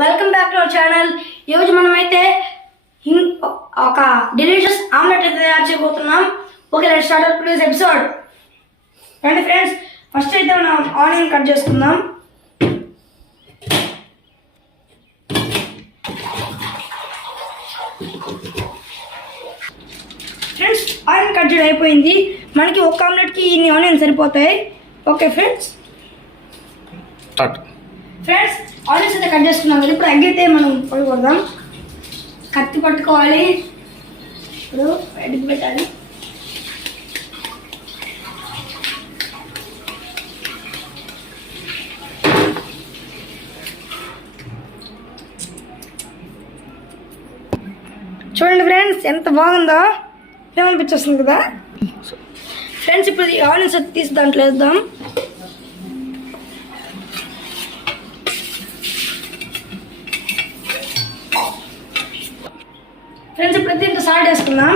Welcome back to our channel. ఈరోజు మనమైతే ఒక డెలిషియస్ ఆమ్లెట్ అయితే తయారు చేయబోతున్నాం. Okay, let's start our today's episode. రండి ఫ్రెండ్స్, ఫస్ట్ అయితే మనం ఆనియన్ కట్ చేసుకుందాం. ఫ్రెండ్స్, ఆనియన్ కట్ చేయడం అయిపోయింది. మనకి ఒక ఆమ్లెట్కి ఇన్ని ఆనియన్ సరిపోతాయి. ఓకే ఫ్రెండ్స్, ఫ్రెండ్స్ ఆనియన్స్ అయితే కట్ చేసుకున్నాం కదా. ఇప్పుడు ఎగ్ అయితే మనం పొడికొడదాం. కత్తి పట్టుకోవాలి. ఇప్పుడు ఎగ్ పెట్టాలి. చూడండి ఫ్రెండ్స్, ఎంత బాగుందో, ఏమనిపించేస్తుంది కదా ఫ్రెండ్స్. ఇప్పుడు ఈ ఆనియన్స్ అయితే తీసి దాంట్లో వేద్దాం. ఫ్రెండ్స్, ఇప్పుడు దీంట్లో సాల్ట్ వేసుకుందాం.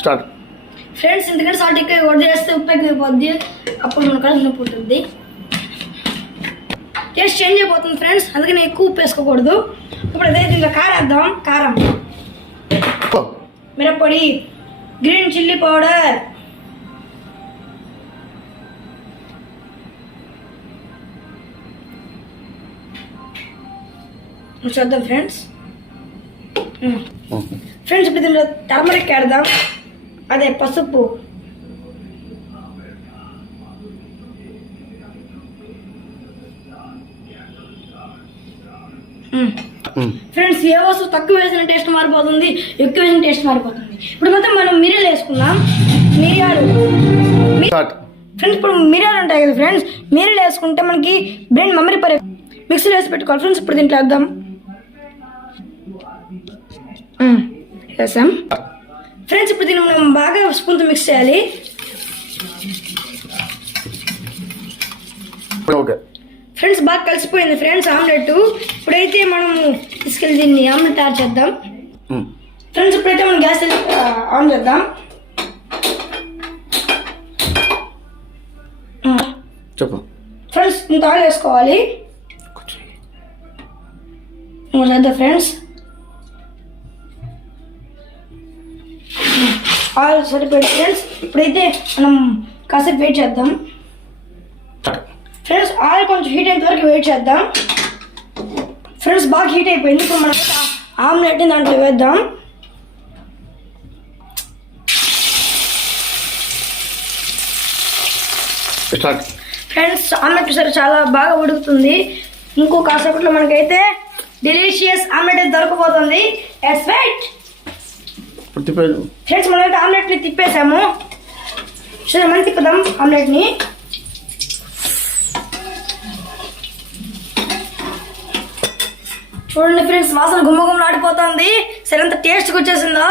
స్టార్ట్. ఫ్రెండ్స్, ఎందుకంటే సాల్ట్ ఎక్కువ వడ్డు చేస్తే ఉప్పు ఎక్కువైపోద్ది, అప్పుడు మన కడుపు నొప్పి ఉంటుంది, టేస్ట్ చేంజ్ అయిపోతుంది ఫ్రెండ్స్. అందుకని ఎక్కువ ఉప్పు వేసుకోకూడదు. ఇప్పుడు అదే దీంట్లో కారం వేద్దాం. కారం, మిరప్పొడి, గ్రీన్ చిల్లీ పౌడర్, చూద్దాం ఫ్రెండ్స్. ఫ్రెండ్స్, ఇప్పుడు దీంట్లో టర్మరిక్ వేద్దాం. అదే పసుపు, ఫ్రెండ్స్ ఏ వస్తువు తక్కువ వేసిన టేస్ట్ మారిపోతుంది, ఎక్కువ వేసిన టేస్ట్ మారిపోతుంది. ఇప్పుడు మొత్తం మనం మిరియాలు వేసుకుందాం. మిరియాలు ఫ్రెండ్స్, ఇప్పుడు మిరియాలు ఉంటాయి కదా ఫ్రెండ్స్, మిరియాలు వేసుకుంటే మనకి బ్రెయిన్ మెమరీ పరి మిక్సీలో వేసి పెట్టుకోవాలి ఫ్రెండ్స్. ఇప్పుడు దీంట్లో వేద్దాం. వేసాం ఫ్రెండ్స్. ఇప్పుడు దీన్ని మనం బాగా స్పూన్తో మిక్స్ చేయాలి. ఫ్రెండ్స్, బాగా కలిసిపోయింది ఫ్రెండ్స్ ఆమ్లెట్. ఇప్పుడైతే మనము తీసుకెళ్ళి దీన్ని ఆమ్లెట్ తయారు చేద్దాం. ఫ్రెండ్స్, ఇప్పుడైతే మనం గ్యాస్ ఆన్ చేద్దాం. చెప్పు ఫ్రెండ్స్, ఇంత ఆయిల్ వేసుకోవాలి. చేద్దాం ఫ్రెండ్స్. ఆయిల్ సరిపోయింది ఫ్రెండ్స్. ఇప్పుడైతే మనం కాసేపు వెయిట్ చేద్దాం. ఫ్రెండ్స్, ఆయిల్ కొంచెం హీట్ అయ్యేంత వరకు వెయిట్ చేద్దాం. ఫ్రెండ్స్, బాగా హీట్ అయిపోయింది. ఇప్పుడు మనం ఆమ్లెట్ని దాంట్లో వేద్దాం. ఫ్రెండ్స్, ఆమ్లెట్ సరే చాలా బాగా ఉడుకుతుంది. ఇంకో కాసేపట్లో మనకైతే డెలిషియస్ ఆమ్లెట్ అయితే దొరకబోతుంది. Let's wait. ఫ్రెండ్స్, మనమైతే ఆమ్లెట్ని తిప్పేసాము. సరే, మనం తిప్పుదాం ఆమ్లెట్ని. చూడండి ఫ్రెండ్స్, వాసన గుమ్మగుమ్మలు ఆడిపోతుంది. సరే, ఎంత టేస్ట్గా వచ్చేసిందో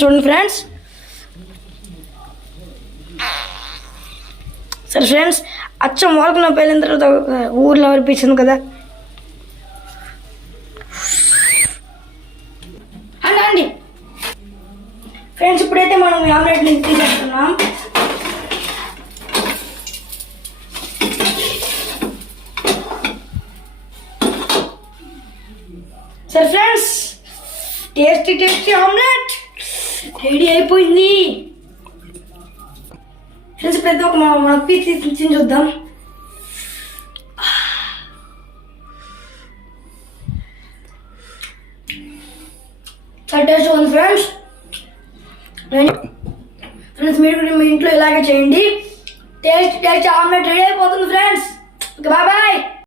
చూడండి ఫ్రెండ్స్. సరే ఫ్రెండ్స్, అచ్చం వాళ్ళకున్న పెళ్ళిన తర్వాత ఊర్లో అనిపించింది కదా. అండి ఫ్రెండ్స్, ఇప్పుడైతే మనం ఆమ్లెట్ని తీసేస్తున్నాం. సరే friends, tasty tasty omelette ready అయిపోయింది. ఫ్రెండ్స్, ఇప్పుడైతే ఒక మన పీస్ తీసి చూద్దాం. చాలా టేస్ట్ ఉంది ఫ్రెండ్స్. ఫ్రెండ్స్, మీరు కూడా మీ ఇంట్లో ఇలాగే చేయండి. టేస్ట్ ఆమ్లెట్ రెడీ అయిపోతుంది ఫ్రెండ్స్. Okay, bye bye.